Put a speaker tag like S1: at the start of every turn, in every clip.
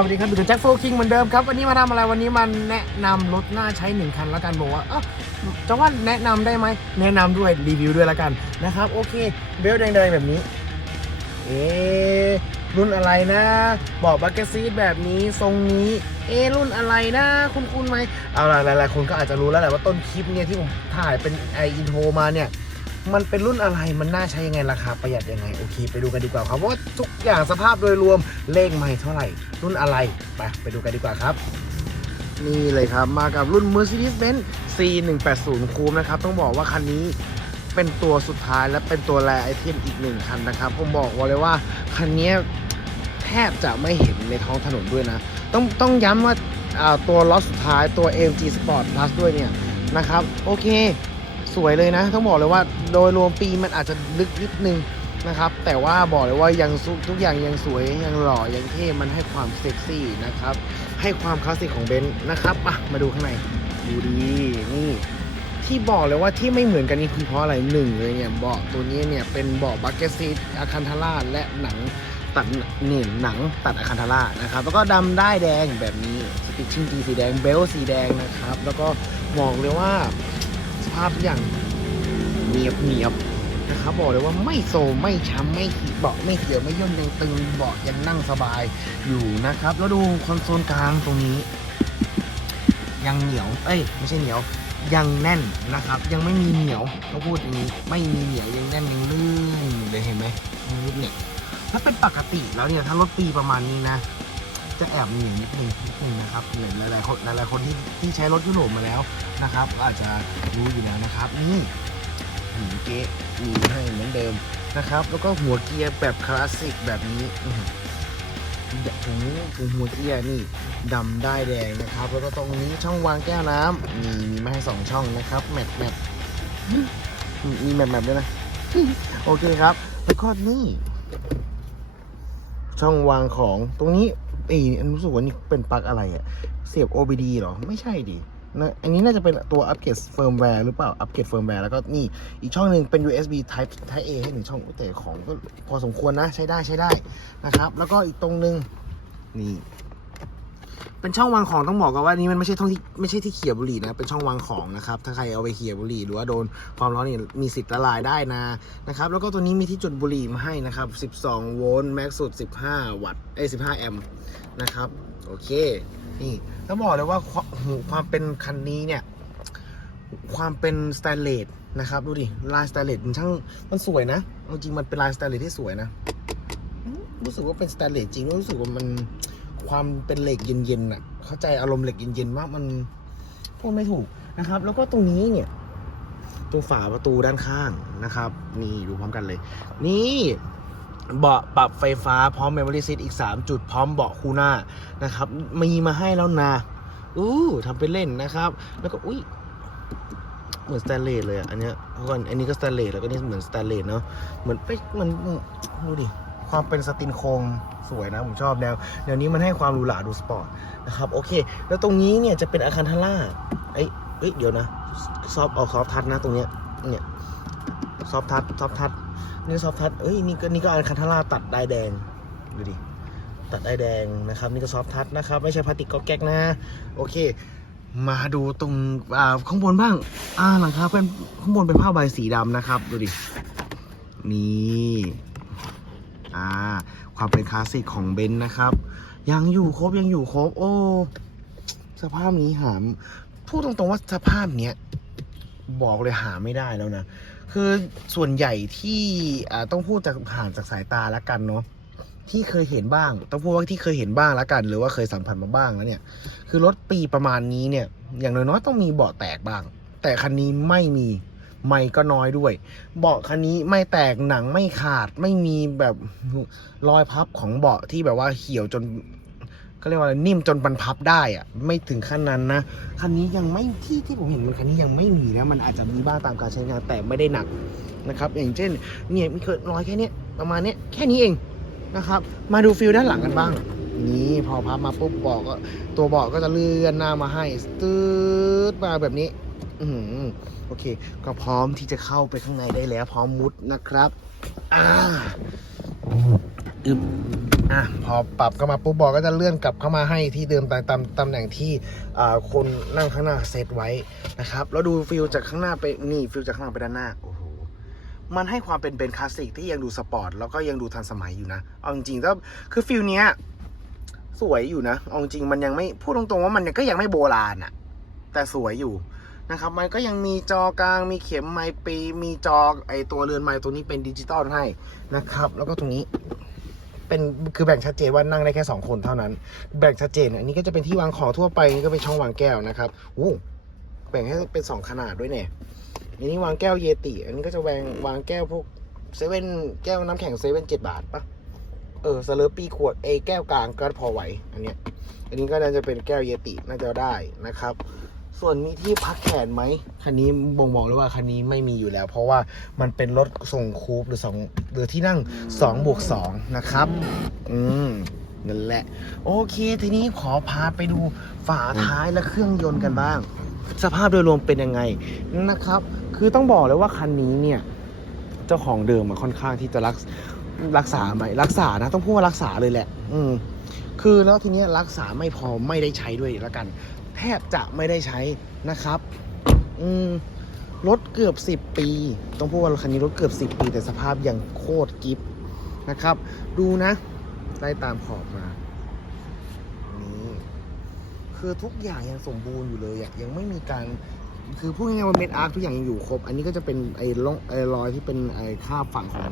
S1: สวัสดีครับอยู่กับแจ็คโฟคิงเหมือนเดิมครับ วันนี้มาทำอะไรวันนี้มาแนะนำรถน่าใช้หนึ่งคันแล้วกันบอกว่าเอ้าจะว่าแนะนำได้ไหมแนะนำด้วยรีวิวด้วยแล้วกันนะครับ โอเค เบลแดงๆแบบนี้ เอ๊รุ่นอะไรนะบอกบักเกซีดแบบนี้ทรงนี้ เอรุ่นอะไรนะ คุณคุณไหมเอาล่ะหลายๆคนก็อาจจะรู้แล้วแหละว่าต้นคลิปเนี่ยที่ผมถ่ายเป็นไออินโทรมาเนี่ย มันเป็นรุ่นอะไรมันน่าใช้ยังไงราคาประหยัดยังไงโอเค ไปดูกันดีกว่าครับว่าทุกอย่างสภาพโดยรวมเลขไม่เท่าไหร่ รุ่นอะไรไปไปดูกันดีกว่าครับ นี่เลยครับมากับรุ่น Mercedes-Benz C180 Coupe นะครับ ต้องบอกว่าคันนี้เป็นตัวสุดท้ายและเป็นตัวแรไอเทมอีกหนึ่งคันนะครับผมบอกไว้เลยว่าคันนี้แทบจะไม่เห็นในท้องถนนด้วยนะ ต้องต้องย้ำว่าอ่าตัวล็อตสุดท้ายตัว AMG Sport Plus ด้วยเนี่ยนะครับ โอเค สวยเลยนะต้องบอกเลยว่าโดยรวมปีมันอาจจะลึกนิดนึงนะครับ แต่ว่าบอกเลยว่ายังทุกอย่างยังสวยยังหล่อยังเท่มันให้ความเซ็กซี่นะครับ ให้ความคลาสสิกของเบนซ์นะครับอะมาดูข้างในดูดีนี่ที่บอกเลยว่าที่ไม่เหมือนกันนี่คือเพราะอะไรหนึ่งเลยเนี่ยเบาะตัวนี้เนี่ยเป็นเบาะบักเก็ตซีทอาคันทาร่าและหนังตัดเนี่หนังตัดอาคันทาร่านะครับแล้วก็ดำได้แดงแบบนี้สติชชิ่งทีสีแดงเบลสีแดงนะครับ แล้วก็บอกเลยว่า สภาพอย่างเนียบเนียบนะครับบอกเลยว่าไม่โซไม่ช้ำไม่ขีดเบาะไม่เขียวไม่ย่นยังตึงเบาะยังนั่งสบายอยู่นะครับ แล้วดูคอนโซลกลางตรงนี้ ยังเหนียว เอ้ย ไม่ใช่เหนียว ยังแน่นนะครับ ยังไม่มีเหนียวต้องพูดอย่างนี้ไม่มีเหนียวยังแน่นยังลื่นเลยเห็นไหมลื่นเนี่ยถ้าเป็นปกติแล้วเนี่ยถ้ารถปีประมาณนี้นะ จะแอบเหนีนิดนึงนิดนึงนะครับเหมือนหลายๆคนหลายๆคนที่ที่ใช้รถยุโรปมาแล้วนะครับก็อาจจะรู้อยู่แล้วนะครับนี่หูเก๊ะมีให้เหมือนเดิมนะครับ แล้วก็หัวเกียร์แบบคลาสสิกแบบนี้อื้อหือถุงถุงหัวเกียร์นี่ดำได้แดงนะครับ แล้วก็ตรงนี้ช่องวางแก้วน้ำมีมีมาให้สองช่องนะครับแมทแมทมีแมทแมทด้วยนะโอเคครับแล้วก็นี่ช่องวางของตรงนี้ เอยรู้สึกว่านี่เป็นปลั๊กอะไรอะเสียบ OBD เหรอ ไม่ใช่ดินะอันนี้น่าจะเป็นตัวอัปเกรดเฟิร์มแวร์หรือเปล่า อัปเกรดเฟิร์มแวร์แล้วก็นี่ อีกช่องหนึ่งเป็น USB Type Type A ให้หนึ่งช่องแต่ของก็พอสมควรนะ ใช้ได้ใช้ได้นะครับ แล้วก็อีกตรงนึง นี่ เป็นช่องวางของต้องบอกกันว่านี่มันไม่ใช่ท่องที่ไม่ใช่ที่เขี่ยบุหรี่นะเป็นช่องวางของนะครับ ถ้าใครเอาไปเขี่ยบุหรี่หรือว่าโดนความร้อนนี่มีสิทธิ์ละลายได้นะนะครับ แล้วก็ตัวนี้มีที่จุดบุหรี่มาให้นะครับ 12 โวลต์แม็กซ์สุด 15 วัตต์เอ้ย15 แอมป์นะครับ โอเค นี่ต้องบอกเลยว่าความหูความเป็นคันนี้เนี่ย ความเป็นสแตนเลสนะครับดูดิลายสแตนเลสมันช่างมันสวยนะจริงมันเป็นลายสแตนเลสที่สวยนะ รู้สึกว่าเป็นสแตนเลสจริงรู้สึกว่ามัน ความเป็นเหล็กเย็นๆน่ะ เข้าใจอารมณ์เหล็กเย็นๆมามันพูดไม่ถูกนะครับ แล้วก็ตรงนี้เนี่ย ตรงฝาประตูด้านข้างนะครับ นี่ดูพร้อมกันเลย นี่เบาะปรับไฟฟ้าพร้อม Memory Seat อีก 3 จุดพร้อมเบาะคู่หน้านะครับ มีมาให้แล้วนะอู้ทำเป็นเล่นนะครับ แล้วก็อุ้ยเหมือนสแตนเลสเลยอะอันเนี้ยเพราะว่าอันนี้ก็สแตนเลสแล้วก็นี่เหมือนสแตนเลสเนาะเหมือนไปเหมือนดูดิ ความเป็นสตินโครงสวยนะผมชอบแนวเดี๋ยวนี้มันให้ความหรูหราดูสปอร์ตนะครับโอเค แล้วตรงนี้เนี่ยจะเป็นอาคารทาร่าเอ้ยเอ้ยเดี๋ยวนะซอฟออกซอฟทัชนะตรงเนี้ยเนี่ยซอฟทัชซอฟทัชนี่ซอฟทัชเอ้ยนี่ก็นี่ก็อาคารทาร่าตัดได้แดงดูดิตัดได้แดงนะครับนี่ก็ซอฟทัชนะครับไม่ใช่พลาสติกก็แก๊กนะโอเคมาดูตรงอ่าข้างบนบ้าง อ่าหลังคาเป็นข้างบนเป็นผ้าใบสีดำนะครับ ดูดิ นี่ อ่า ความเป็นคลาสสิกของเบนซ์นะครับ ยังอยู่ครบยังอยู่ครบ โอ้ สภาพนี้หามพูดตรงๆว่าสภาพเนี้ยบอกเลยหาไม่ได้แล้วนะ คือส่วนใหญ่ที่ต้องพูดจากผ่านจากสายตาแล้วกันเนาะที่เคยเห็นบ้าง ต้องพูดว่าที่เคยเห็นบ้างแล้วกัน หรือว่าเคยสัมผัสมาบ้างแล้วเนี่ย คือรถปีประมาณนี้เนี่ย อย่างน้อยๆต้องมีเบาะแตกบ้าง แต่คันนี้ไม่มี ไม่ก็น้อยด้วย เบาะคันนี้ไม่แตกหนังไม่ขาดไม่มีแบบรอยพับของเบาะที่แบบว่าเหี่ยวจนก็เรียกว่าอะไรนิ่มจนบรรพับได้อะไม่ถึงขั้นนั้นนะคันนี้ยังไม่ที่ที่ผมเห็นมันคันนี้ยังไม่มีนะมันอาจจะมีบ้างตามการใช้งานแต่ไม่ได้หนักนะครับ อย่างเช่น เนี่ยมีเกิดรอยแค่เนี้ยประมาณเนี้ยแค่นี้เองนะครับ มาดูฟิลด้านหลังกันบ้าง นี่พอพับมาปุ๊บเบอกก็ตัวเบาะก็จะเลื่อนหน้ามาให้ตืดมาแบบนี้ อือหือโอเค ก็พร้อมที่จะเข้าไปข้างในได้แล้ว พร้อมมุดนะครับ อ่าอึบอะพอปรับเข้ามาปุ๊บบอกก็จะเลื่อนกลับเข้ามาให้ที่เดิมตามตามตำแหน่งที่คนนั่งข้างหน้าเซตไว้นะครับ แล้วดูฟิลจากข้างหน้าไปนี่ฟิลจากข้างหลังไปด้านหน้าโอ้โหมันให้ความเป็นเบนคลาสสิกที่ยังดูสปอร์ตแล้วก็ยังดูทันสมัยอยู่นะเอาจริงๆแล้วคือฟิลเนี้ยสวยอยู่นะเอาจริงมันยังไม่พูดตรงๆว่ามันก็ยังไม่โบราณอะแต่สวยอยู่ นะครับ มันก็ยังมีจอกลาง มีเข็มไมค์ปี มีจอไอตัวเรือนไม้ตัวนี้เป็นดิจิตอลให้นะครับ แล้วก็ตรงนี้เป็นคือแบ่งชัดเจนว่านั่งได้แค่ 2 คนเท่านั้น แบ่งชัดเจนอันนี้ก็จะเป็นที่วางของทั่วไปนี่ก็เป็นช่องวางแก้วนะครับอู้แบ่งให้เป็น 2 ขนาดด้วยเนี่ยอันนี้วางแก้วเยติอันนี้ก็จะวางวางแก้วพวกเซเว่นแก้วน้ำแข็งเซเว่นเจ็ดบาทปะเออสเลอร์ปีขวดเอแก้วกลางก็พอไหวอันเนี้ยอันนี้ก็น่าจะเป็นแก้วเยติน่าจะได้นะครับ ส่วนมีที่พักแขนไหมคันนี้บ่งบอกเลยว่าคันนี้ไม่มีอยู่แล้ว เพราะว่ามันเป็นรถส่งคูปหรือสองหรือที่นั่ง2บวก2นะครับ อืมนั่นแหละ โอเค ทีนี้ขอพาไปดูฝาท้ายและเครื่องยนต์กันบ้าง สภาพโดยรวมเป็นยังไงนะครับ คือต้องบอกเลยว่าคันนี้เนี่ย เจ้าของเดิมอะค่อนข้างที่จะรักรักษาไหมรักษานะ ต้องพูดว่ารักษาเลยแหละ อืมคือแล้วทีนี้รักษาไม่พอไม่ได้ใช้ด้วยล้วกัน แทบจะไม่ได้ใช้นะครับ อืมรถเกือบ 10 ปี ต้องพูดว่าคันนี้รถเกือบ 10 ปี แต่สภาพยังโคตรกิฟนะครับ ดูนะไล่ตามขอบมา นี่ คือทุกอย่างยังสมบูรณ์อยู่เลยยังไม่มีการ คือพูดง่ายๆว่าเม็ดอาร์คทุกอย่างยังอยู่ครบ อันนี้ก็จะเป็นไอ้ร่องไอ้รอยที่เป็นไอ้คราบฝั่งของ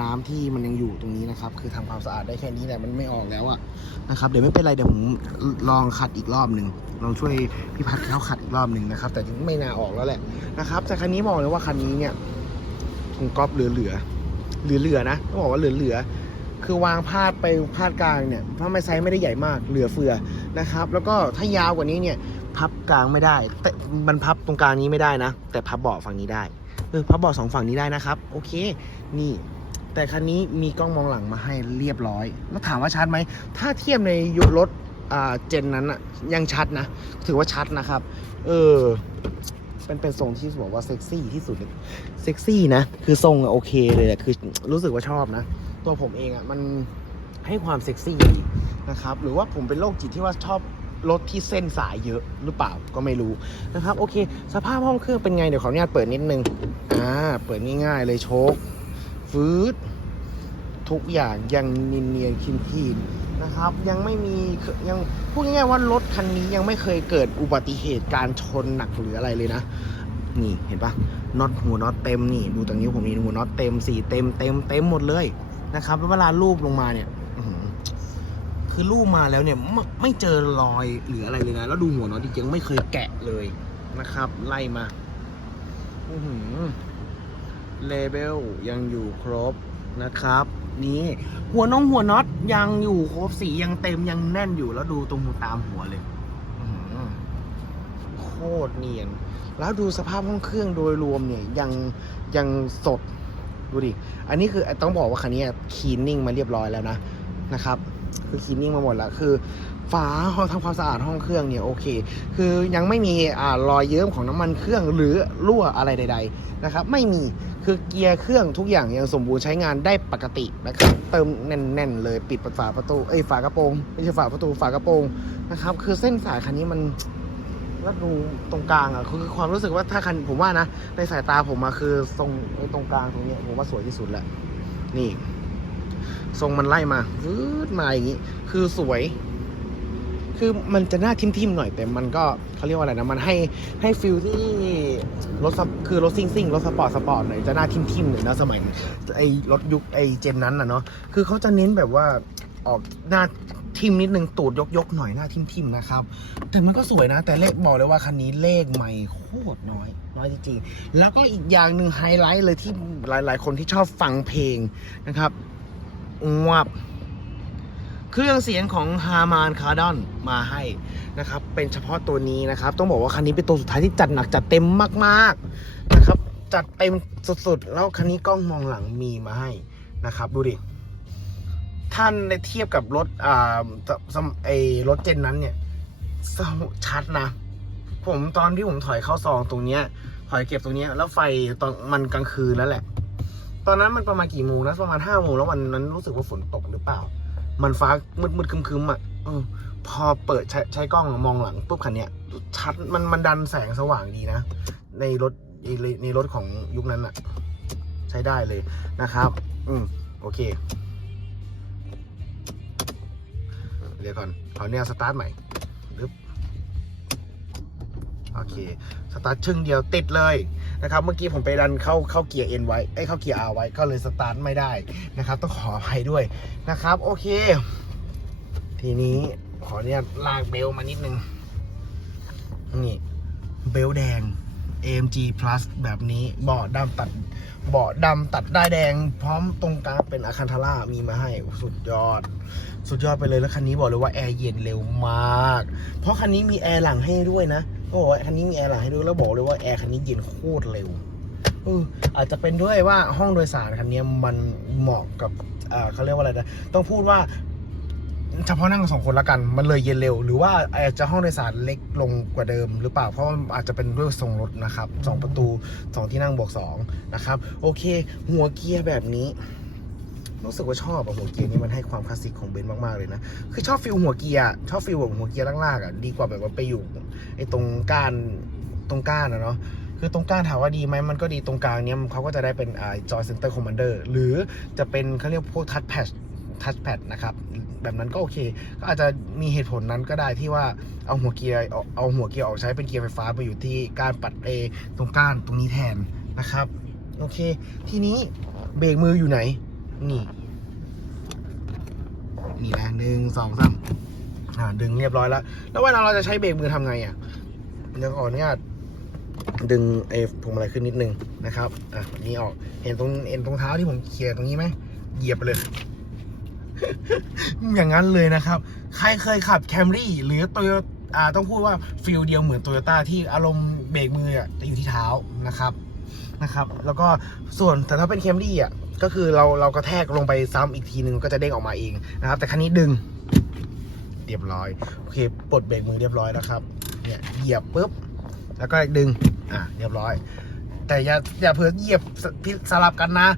S1: น้ำที่มันยังอยู่ตรงนี้นะครับ คือทำความสะอาดได้แค่นี้แหละมันไม่ออกแล้วอะนะครับ เดี๋ยวไม่เป็นไรเดี๋ยวผมลองขัดอีกรอบหนึ่งลองช่วยพี่พัดเขาขัดอีกรอบหนึ่งนะครับ แต่ยังไม่น่าออกแล้วแหละนะครับ แต่คันนี้บอกเลยว่าคันนี้เนี่ยถุงก๊อปเหลือเหลือเหลือเหลือๆนะต้องบอกว่าเหลือเหลือๆ คือวางพาดไปพาดกลางเนี่ยเพราไม่ไซส์ไม่ได้ใหญ่มากเหลือเฟือนะครับ แล้วก็ถ้ายาวกว่านี้เนี่ย พับกลางไม่ได้ แต่มันพับตรงกลางนี้ไม่ได้นะ แต่พับเบาะฝั่งนี้ได้เออพับเบาะสองฝั่งนี้ได้นะครับ โอเค นี่ แต่คันนี้มีกล้องมองหลังมาให้เรียบร้อย แล้วถามว่าชัดไหม ถ้าเทียบในยุครถอ่าเจนนั้นอะยังชัดนะ ถือว่าชัดนะครับ เออ เป็นเป็นทรงที่บอกว่าเซ็กซี่ที่สุดเลยเซ็กซี่นะ คือทรงอะโอเคเลยแหละคือรู้สึกว่าชอบนะ ตัวผมเองอะมันให้ความเซ็กซี่นะครับ หรือว่าผมเป็นโรคจิตที่ว่าชอบ รถที่เส้นสายเยอะหรือเปล่าก็ไม่รู้นะครับโอเค สภาพห้องเครื่องเป็นไงเดี๋ยวขออนุญาตเปิดนิดนึงอ่าเปิดง่ายๆเลยโชคฟืดทุกอย่างยังเนียนๆคลีนนะครับ ยังไม่มียังพูดง่ายๆว่ารถคันนี้ยังไม่เคยเกิดอุบัติเหตุการชนหนักหรืออะไรเลยนะนี่เห็นปะน็อตหัวน็อตเต็มนี่ดูตรงนี้ผมนี่หัวน็อตเต็มสีเต็มเต็มเต็มหมดเลยนะครับแล้วเวลาลูบลงมาเนี่ย คือลูกมาแล้วเนี่ยไม่ไม่เจอรอยหรืออะไรเลยนะ แล้วดูหัวน็อตจริงๆไม่เคยแกะเลยนะครับ ไล่มาอือเลเบลยังอยู่ครบนะครับ นี่ หัวน้องหัวน็อตยังอยู่ครบสียังเต็มยังแน่นอยู่แล้วดูตรงตามหัวเลยโคตรเนียน แล้วดูสภาพห้องเครื่องโดยรวมเนี่ยยังยังสดดูดิ อันนี้คือต้องบอกว่าคันนี้คีนนิ่งมาเรียบร้อยแล้วนะนะครับ คือคลีนนิ่งมาหมดแล้วคือฝาห้องทำความสะอาดห้องเครื่องเนี่ยโอเค คือยังไม่มีอ่ารอยเยิ้มของน้ำมันเครื่องหรือรั่วอะไรใด ๆนะครับ ไม่มีคือเกียร์เครื่องทุกอย่างยังสมบูรณ์ใช้งานได้ปกตินะครับเติมแน่นๆ เลยปิดฝาประตูเอ้ยฝากระโปรงไม่ใช่ฝาประตูฝากระโปรงนะครับ คือเส้นสายคันนี้มันแล้วดูตรงกลางอะคือความรู้สึกว่าถ้าคันผมว่านะในสายตาผมมาคือทรงตรงกลางตรงเนี้ยผมว่าสวยที่สุดแหละนี่ ทรงมันไล่มาฟืดมาอย่างนี้ คือสวย คือมันจะหน้าทิมๆหน่อย แต่มันก็เขาเรียกว่าอะไรนะ มันให้ให้ฟิลที่รถซับคือรถซิ่งซิ่งรถสปอร์ตสปอร์ตหน่อยจะหน้าทิมๆหน่อยนะสมัยไอ้รถยุคไอ้เจนนั้นน่ะเนาะ คือเขาจะเน้นแบบว่าออกหน้าทิมนิดนึงตูดยกๆหน่อยหน้าทิมๆนะครับ แต่มันก็สวยนะ แต่เลขบอกเลยว่าคันนี้เลขใหม่โคตรน้อย น้อยจริงๆ แล้วก็อีกอย่างหนึ่งไฮไลท์เลยที่หลายๆ คนที่ชอบฟังเพลงนะครับ วับเครื่องเสียงของฮามานคาร์ดอนมาให้นะครับ เป็นเฉพาะตัวนี้นะครับ ต้องบอกว่าคันนี้เป็นตัวสุดท้ายที่จัดหนักจัดเต็มมากๆนะครับ จัดเต็มสุดๆ แล้วคันนี้กล้องมองหลังมีมาให้นะครับ ดูดิท่านในเทียบกับรถอ่าไอรถเจนนั้นเนี่ยชัดนะ ผมตอนที่ผมถอยเข้าซองตรงเนี้ยถอยเก็บตรงเนี้ยแล้วไฟตอนมันกลางคืนแล้วแหละ ตอนนั้นมันประมาณกี่โมงนะประมาณห้าโมงแล้ววันนั้นรู้สึกว่าฝนตกหรือเปล่า มันฟ้ามืดมืดๆครึมอะอพอเปิดใช้ใช้กล้องมองหลังปุ๊บคันเนี้ยชัดมันมันดันแสงสว่างดีนะ ในรถในรถของยุคนั้นอะ ใช้ได้เลยนะครับ อืมโอเค เดี๋ยวก่อนเอาเนี่ยสตาร์ทใหม่ โอเคสตาร์ทชึ่งเดียวติดเลยนะครับเมื่อกี้ผมไปดันเข้าเข้าเกียร์ N ไว้ไอ้ยเข้าเกียร์ R ไว้ก็เลยสตาร์ทไม่ได้นะครับ ต้องขออภัยด้วยนะครับ โอเค ทีนี้ขอเนี่ยลากเบลมานิดนึงนี่เบลแดง AMG Plus แบบนี้เบาะดำตัดเบาะดำตัดได้แดง พร้อมตรงกลางเป็นอาคันทาร่ามีมาให้สุดยอด สุดยอดไปเลยแล้วคันนี้บอกเลยว่าแอร์เย็นเร็วมาก เพราะคันนี้มีแอร์หลังให้ด้วยนะ ก็บอกว่าคันนี้มีแอร์หลังให้ด้วยแล้วบอกเลยว่าแอร์คันนี้เย็นโคตรเร็วเอออาจจะเป็นด้วยว่าห้องโดยสารคันนี้มันเหมาะกับอ่าเขาเรียกว่าอะไรนะต้องพูดว่าเฉพาะนั่งสองคนละกัน มันเลยเย็นเร็ว หรือว่าอาจจะห้องโดยสารเล็กลงกว่าเดิม หรือเปล่า เพราะอาจจะเป็นด้วยทรงรถนะครับสองประตูสองที่นั่งบวกสองนะครับ โอเค หัวเกียร์แบบนี้ รู้สึกว่าชอบอะหัวเกียร์นี้มันให้ความคลาสสิกของเบนซ์มากๆเลยนะ คือชอบฟิลหัวเกียร์ ชอบฟิลแบบหัวเกียร์ล่างๆอะดีกว่าแบบว่าไปอยู่ ไอ้ตรงก้านตรงก้านอะเนาะคือตรงกลางถามว่าดีไหมมันก็ดีตรงกลางเนี้ยเขาก็จะได้เป็นอ่าจอยเซนเตอร์คอมมานเดอร์หรือจะเป็นเขาเรียกพวกทัชแพดทัชแพดนะครับแบบนั้นก็โอเค ก็อาจจะมีเหตุผลนั้นก็ได้ที่ว่าเอาหัวเกียร์เอาเอาหัวเกียร์ออกใช้เป็นเกียร์ไฟฟ้าไปอยู่ที่การปัดเอตรงก้านตรงนี้แทนนะครับโอเค ทีนี้เบรกมืออยู่ไหน นี่ นี่นะหนึ่งสองสาม อ่าดึงเรียบร้อยแล้ว แล้วเวลาเราจะใช้เบรกมือทำไงอะเดี๋ยวขออนุญาตดึงไอ้พวงมาลัยขึ้นนิดนึงนะครับ อะนี่ออก เห็นตรงเห็นตรงเท้าที่ผมเขี่ยตรงนี้ไหม เหยียบไปเลย อย่างนั้นเลยนะครับ ใครเคยขับแคมรี่หรือโตโยอ่าต้องพูดว่าฟิลเดียวเหมือนโตโยต้าที่อารมณ์เบรกมืออะจะอยู่ที่เท้านะครับ นะครับ แล้วก็ส่วนแต่ถ้าเป็นแคมรี่อะ ก็คือเราเรากระแทกลงไปซ้ำอีกทีนึงก็จะเด้งออกมาเองนะครับ แต่คันนี้ดึง เรียบร้อยโอเคปลดเบรกมือเรียบร้อยนะครับเนี่ยเหยียบปุ๊บแล้วก็ดึงอะเรียบร้อย แต่อย่าอย่าเผลอเหยียบสลับกันนะ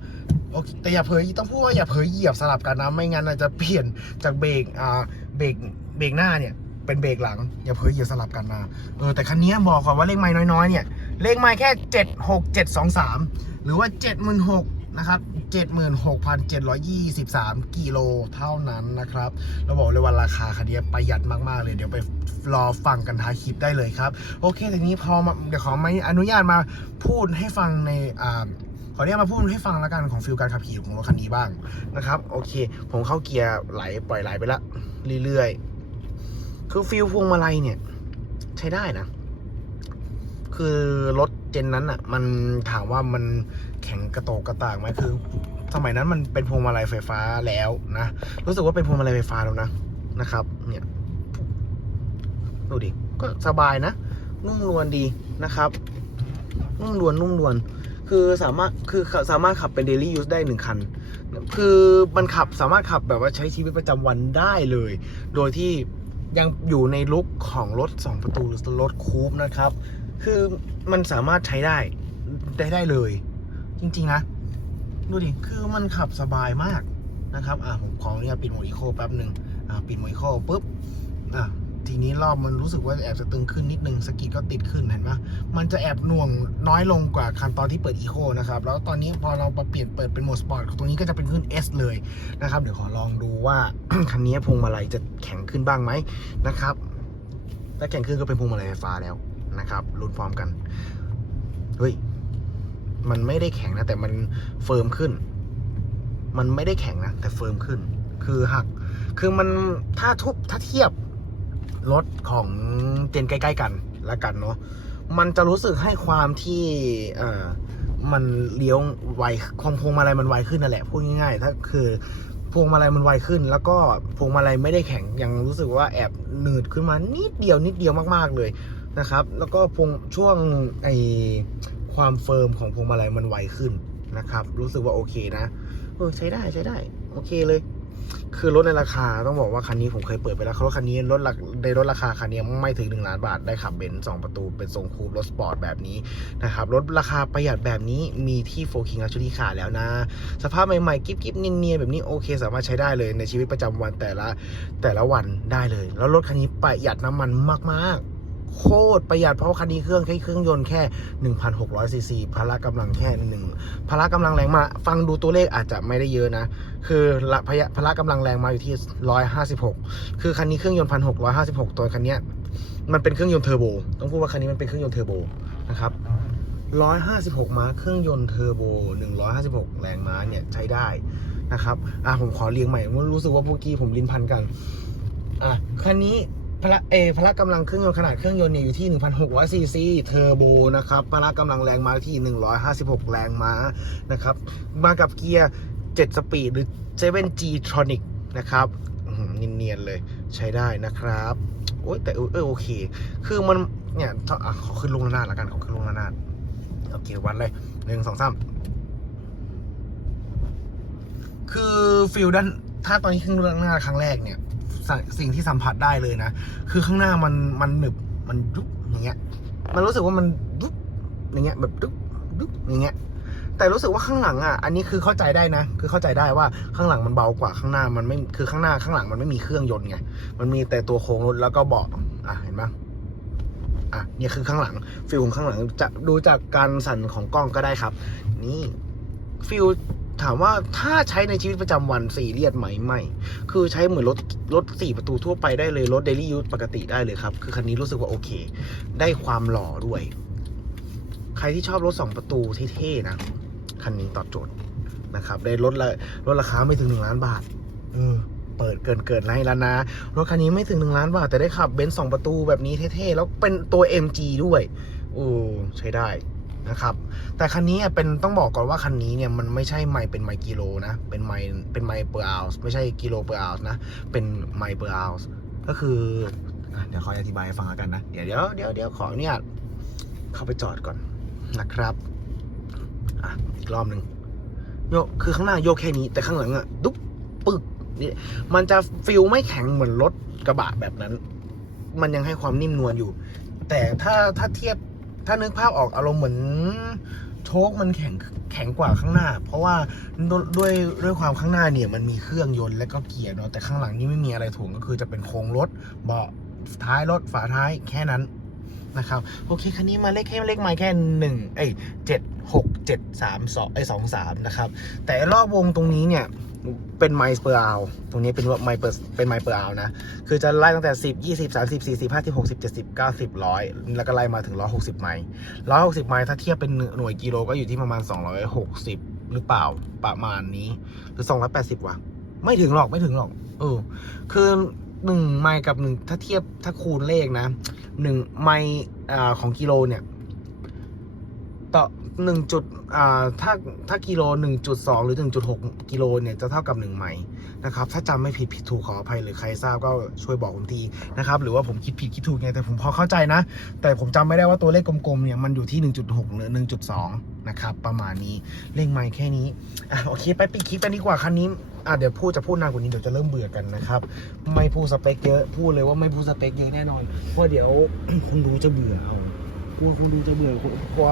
S1: โอเคแต่อย่าเผลอต้องพูดว่าอย่าเผลอเหยียบสลับกันนะ ไม่งั้นอาจจะเปลี่ยนจากเบรกอ่าเบรกเบรกหน้าเนี่ยเป็นเบรกหลังอย่าเผลอเหยียบสลับกันนะเออแต่คันนี้บอกก่อนว่าเลขไม้น้อยๆเนี่ยเลขไม้แค่เจ็ดหกเจ็ดสองสามหรือว่าเจ็ดหมื่ นะครับเจ็ดหมื่นหกพันเจ็ดร้อยยี่สิบสามกิโลเท่านั้นนะครับเราบอกเลยว่าราคาคันนี้ประหยัดมาก ๆ เลย เดี๋ยวไปรอฟังกันท้ายคลิปได้เลยครับ โอเคทีนี้พอเดี๋ยวขอไม่อนุญาตมาพูดให้ฟังในอ่าขอเรียกมาพูดให้ฟังแล้วกันของฟิลการขับขี่ของรถคันนี้บ้างนะครับโอเค ผมเข้าเกียร์ไหลปล่อยไหลไปละเรื่อยๆ คือฟิลพวงมาลัยเนี่ย ใช้ได้นะ คือรถ เจนนั้นอะ มันถามว่ามันแข็งกระโตกกระตากไหมคือ สมัยนั้นมันเป็นพวงมาลัยไฟฟ้าแล้วนะรู้สึกว่าเป็นพวงมาลัยไฟฟ้าแล้วนะนะครับ เนี่ยดูดิก็สบายนะนุ่มนวลดีนะครับ นุ่มนวลนุ่มนวลคือสามารถคือสามารถขับเป็น daily use ได้หนึ่งคัน คือมันขับสามารถขับแบบว่าใช้ชีวิตประจำวันได้เลย โดยที่ยังอยู่ในลุคของรถ 2 ประตูหรือรถคูปนะครับ คือ มันสามารถใช้ได้ ได้ได้เลย จริง ๆ นะ ดูดิ คือมันขับสบายมากนะครับ อะผมขออนุญาตปิดโหมดอีโคแป๊บหนึ่งอะปิดโหมดอีโคปุ๊บอะทีนี้รอบมันรู้สึกว่าแอบจะตึงขึ้นนิดนึงสกิดก็ติดขึ้นเห็นไหมมันจะแอบหน่วงน้อยลงกว่าคันตอนที่เปิดอีโคนะครับ แล้วตอนนี้พอเรามาเปลี่ยนเปิดเป็นโหมดสปอร์ตตรงนี้ก็จะเป็นขึ้น S เลยนะครับ เดี๋ยวขอลองดูว่า คันนี้พวงมาลัยจะแข็งขึ้นบ้างไหมนะครับ ถ้าแข็งขึ้นก็เป็นพวงมาลัยไฟฟ้าแล้ว นะครับลุ้นพร้อมกัน เฮ้ย มันไม่ได้แข็งนะ แต่มันเฟิร์มขึ้น มันไม่ได้แข็งนะ แต่เฟิร์มขึ้น คือหัก คือมันถ้าทุบถ้าเทียบรถของเจนใกล้ ๆ กันละกันเนาะมันจะรู้สึกให้ความที่เอ่อมันเลี้ยวไวความพวงมาลัยมันไวขึ้นนั่นแหละพูดง่ายๆ ถ้าคือพวงมาลัยมันไวขึ้น แล้วก็พวงมาลัยไม่ได้แข็งยังรู้สึกว่าแอบหนืดขึ้นมานิดเดียวนิดเดียวมากๆเลย นะครับ แล้วก็พงช่วงไอความเฟิร์มของพวงมาลัยมันไวขึ้นนะครับ รู้สึกว่าโอเคนะเออใช้ได้ใช้ได้ โอเคเลย คือรถในราคาต้องบอกว่าคันนี้ผมเคยเปิดไปแล้วรถคันนี้รถหลักในรถราคาคันนี้ไม่ถึงหนึ่งล้านบาทได้ขับเบนซ์สองประตูเป็นทรงคูปรถสปอร์ตแบบนี้นะครับรถราคาประหยัดแบบนี้มีที่โฟคิงลักชัวรี่คาแล้วนะ สภาพใหม่ๆกิ๊บๆเนียนๆแบบนี้โอเค สามารถใช้ได้เลยในชีวิตประจำวันแต่ละแต่ละวันได้เลย แล้วรถคันนี้ประหยัดน้ำมันมากๆ โคตรประหยัดเพราะว่าคันนี้เครื่องแค่เครื่องยนต์แค่ 1,600ซีซีพละกำลังแค่หนึ่งพละกำลังแรงมา ฟังดูตัวเลขอาจจะไม่ได้เยอะนะ คือละพละพละกำลังแรงมาอยู่ที่ 156 คือคันนี้เครื่องยนต์1,656ตัวคันนี้มันเป็นเครื่องยนต์เทอร์โบต้องพูดว่าคันนี้มันเป็นเครื่องยนต์เทอร์โบนะครับ156ม้าเครื่องยนต์เทอร์โบ156แรงม้าเนี่ยใช้ได้นะครับ อะผมขอเรียงใหม่ผมรู้สึกว่าพวกกี้ผมลิ้นพันกัน อะ คันนี้ พละเอพละกำลังเครื่องยนต์ขนาดเครื่องยนต์เนี่ยอยู่ที่ 1,600ซีซีเทอร์โบนะครับพละกำลังแรงม้าที่ 156 แรงม้านะครับ มากับเกียร์ 7 สปีดหรือ 7G Tronic นะครับเนียนๆเลยใช้ได้นะครับโอ้ยแต่เออโอเค คือมันเนี่ยถ้าขึ้นลงระนาดแล้วกันเขอขึ้นลงระนาดโอเควัดเลยหนึ่งสองสามคือฟิลด้านถ้าตอนนี้ขึ้นเรื่องหน้าครั้งแรกเนี่ย สสิ่งที่สัมผัสได้เลยนะ คือข้างหน้ามันมันหนึบมันดุ๊บอย่างเงี้ย มันรู้สึกว่ามันดุ๊บอย่างเงี้ยแบบดุ๊บดุ๊บอย่างเงี้ย แต่รู้สึกว่าข้างหลังอะ อันนี้คือเข้าใจได้นะ คือเข้าใจได้ว่าข้างหลังมันเบากว่าข้างหน้ามันไม่ คือข้างหน้าข้างหลังมันไม่มีเครื่องยนต์ไง มันมีแต่ตัวโครงรถแล้วก็เบาะ อะเห็นปะอะเนี่ยคือข้างหลังฟิลของข้างหลังจะดูจากการสั่นของกล้องก็ได้ครับ นี่ฟิล ถามว่าถ้าใช้ในชีวิตประจำวันสี่เรียดไหมไม่ คือใช้เหมือนรถรถสี่ประตูทั่วไปได้เลย รถเดลี่ยูสปกติได้เลยครับ คือคันนี้รู้สึกว่าโอเค ได้ความหล่อด้วย ใครที่ชอบรถสองประตูเท่ๆนะ คันนี้ตอบโจทย์นะครับ ได้ลดละลดราคาไม่ถึงหนึ่งล้านบาท เออ เปิดเกินเกินให้แล้วนะ รถคันนี้ไม่ถึงหนึ่งล้านบาท แต่ได้ขับเบนซ์สองประตูแบบนี้เท่ๆ แล้วเป็นตัว MG ด้วย โอ้ใช้ได้ นะครับ แต่คันนี้เป็นต้องบอกก่อนว่าคันนี้เนี่ยมันไม่ใช่ไมล์เป็นไมล์กิโลนะ เป็นไมล์เป็นไมล์เปอร์อัลส์ไม่ใช่กิโลเปอร์อัลส์นะ เป็นไมล์เปอร์อัลส์ก็คือเดี๋ยวขออธิบายให้ฟังกันนะ เดี๋ยวเดี๋ยวเดี๋ยวเดี๋ยวขอเนี่ยเข้าไปจอดก่อนนะครับอะอีกรอบหนึ่งโยคือข้างหน้าโยกแค่นี้แต่ข้างหลังอะดุ๊บปึ๊กนี่มันจะฟิลไม่แข็งเหมือนรถกระบะแบบนั้น มันยังให้ความนิ่มนวลอยู่ แต่ถ้าถ้าเทียบ ถ้านึกภาพออกอารมณ์เหมือนโชคมันแข็งแข็งกว่าข้างหน้า เพราะว่าด้วยด้วยความข้างหน้าเนี่ยมันมีเครื่องยนต์และก็เกียร์เนาะแต่ข้างหลังนี่ไม่มีอะไรถ่วงก็คือจะเป็นโครงรถเบาะท้ายรถฝาท้ายแค่นั้นนะครับโอเคคันนี้มาเลขแค่เลขไมล์แค่หนึ่งเอ้ยเจ็ดหกเจ็ดสามสองไอ้สองสามนะครับแต่รอบวงตรงนี้เนี่ย เป็นไมล์เปอร์อาวตรงนี้เป็นว่าไมล์เปอร์เป็นไมล์เปอร์อาวนะ คือจะไล่ตั้งแต่ 10 20 30 40 50 60 70 90 100 แล้วก็ไล่มาถึง 160 ไมล์ 160 ไมล์ถ้าเทียบเป็นหน่วยกิโลก็อยู่ที่ประมาณ 260 หรือเปล่าประมาณนี้ หรือ 280วะไม่ถึงหรอกไม่ถึงหรอก เออ คือหนึ่งไมล์กับหนึ่งถ้าเทียบถ้าคูณเลขนะหนึ่งไมล์ของกิโลเนี่ยต่อ หนึ่งจุดอ่าถ้าถ้ากิโลหนึ่งจุดสองหรือหนึ่งจุดหกกิโลเนี่ยจะเท่ากับหนึ่งไมล์นะครับ ถ้าจำไม่ผิดผิดถูกขออภัยหรือใครทราบก็ช่วยบอกผมทีนะครับ หรือว่าผมคิดผิดคิดถูกไงแต่ผมพอเข้าใจนะ แต่ผมจำไม่ได้ว่าตัวเลขกลมๆเนี่ยมันอยู่ที่1.6หกหรือ1.2นะครับ ประมาณนี้เลขไมล์แค่นี้อะโอเค ไปปิดคลิปกันดีกว่าคันนี้อะเดี๋ยวพูดจะพูดนานกว่านี้เดี๋ยวจะเริ่มเบื่อกันนะครับ ไม่พูดสเปคเยอะพูดเลยว่าไม่พูดสเปคเยอะแน่นอนเพราะเดี๋ยวคนดูจะเบื่อเอากลัวคนดูจะเบื่อกลัว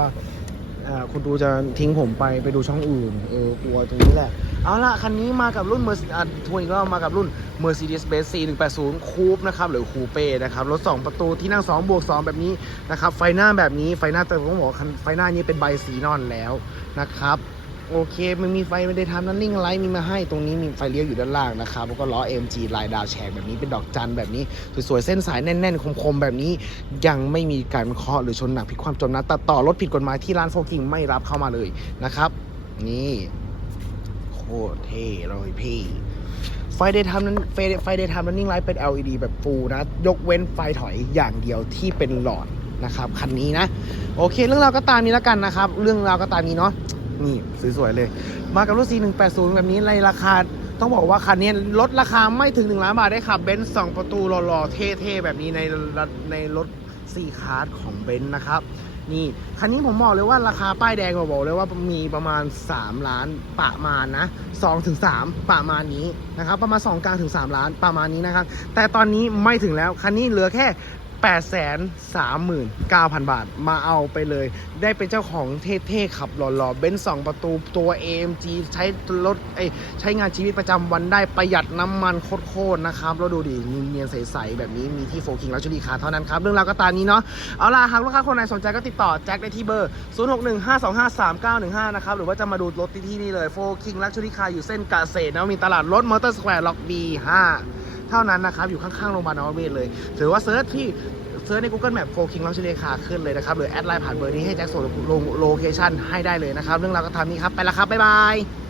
S1: คุณดูจะทิ้งผมไปไปดูช่องอื่น เออกลัวตรงนี้แหละ เอาละคันนี้มากับรุ่นเมอร์ซีทวนอีกรอบมากับรุ่น Mercedes-Benz C180 Coupe นะครับ หรือ Coupe นะครับ รถ 2 ประตูที่นั่ง2บวก2แบบนี้นะครับ ไฟหน้าแบบนี้ไฟหน้าแต่ต้องบอกคันไฟหน้านี้เป็นใบสีนอนแล้วนะครับ โอเค มันมีไฟไม่ได้ทำนั่นนิ่งไลท์มีมาให้ตรงนี้มีไฟเลี้ยวอยู่ด้านล่างนะครับแล้วก็ล้อ MG ลายดาวแฉกแบบนี้เป็นดอกจันแบบนี้ สวยๆ เส้นสายแน่นๆ คมๆ แบบนี้ ยังไม่มีการเคาะหรือชนหนักพลิกความจมนะตัดต่อรถผิดกฎหมายที่ร้านโฟกิงไม่รับเข้ามาเลยนะครับ นี่ โคตรเท่เลยพี่ไฟเดย์ทำนั้นไฟไฟเดย์ทำนั้นนิ่งไลท์เป็น LED แบบฟูลนะ ยกเว้นไฟถอยอย่างเดียวที่เป็นหลอดนะครับคันนี้นะ โอเค เรื่องราวก็ตามนี้แล้วกันนะครับ เรื่องราวก็ตามนี้เนาะ นี่สวยๆเลย มากับรถ C180 แบบนี้ในราคาต้องบอกว่าคันนี้ลดราคาไม่ถึง 1 ล้านบาทได้ขับเบนซ์สองประตูหล่อๆ เท่ๆ แบบนี้ในในรถ C Class ของเบนซ์นะครับ นี่คันนี้ผมบอกเลยว่าราคาป้ายแดงบอกเลยว่ามีประมาณ 3 ล้านประมาณนะ2ถึง3ประมาณนี้นะครับ ประมาณ 2 กลางถึง 3 ล้านประมาณนี้นะครับ แต่ตอนนี้ไม่ถึงแล้ว คันนี้เหลือแค่ 8 3 9 0 0 0 บาท มาเอาไปเลย ได้เป็นเจ้าของเท่ๆขับหล่อๆเบนซ์สองประตูตัว AMG ใช้รถเอ้ยใช้งานชีวิตประจำวันได้ประหยัดน้ำมันโคตรๆนะครับ แล้วดูดิเนียนๆใสๆแบบนี้มีที่โฟกิงแล้วชุดีคาเท่านั้นครับ เรื่องราวก็ตามนี้เนาะเอาล่ะหากลูกค้าคนไหนสนใจก็ติดต่อแจ็คได้ที่เบอร์ 0615253915 นะครับหรือว่าจะมาดูรถที่ที่นี่เลยโฟคิงลักชัวรี่คาอยู่เส้นกาเษตรนะมีตลาดรถมอเตอร์สแควร์ล็อก B5 ท่านั้นนะครับ อยู่ข้างๆโรงพยาบาลนวเวศเลย ถือว่าเซิร์ชที่เซิร์ชใน Google Map โฟคิงลองชิเลคาขึ้นเลยนะครับ หรือแอดไลน์ผ่านเบอร์นี้ให้แจ็คส่งโลเคชั่นให้ได้เลยนะครับ เรื่องราวก็ทำนี้ครับ ไปแล้วครับ บ๊ายบาย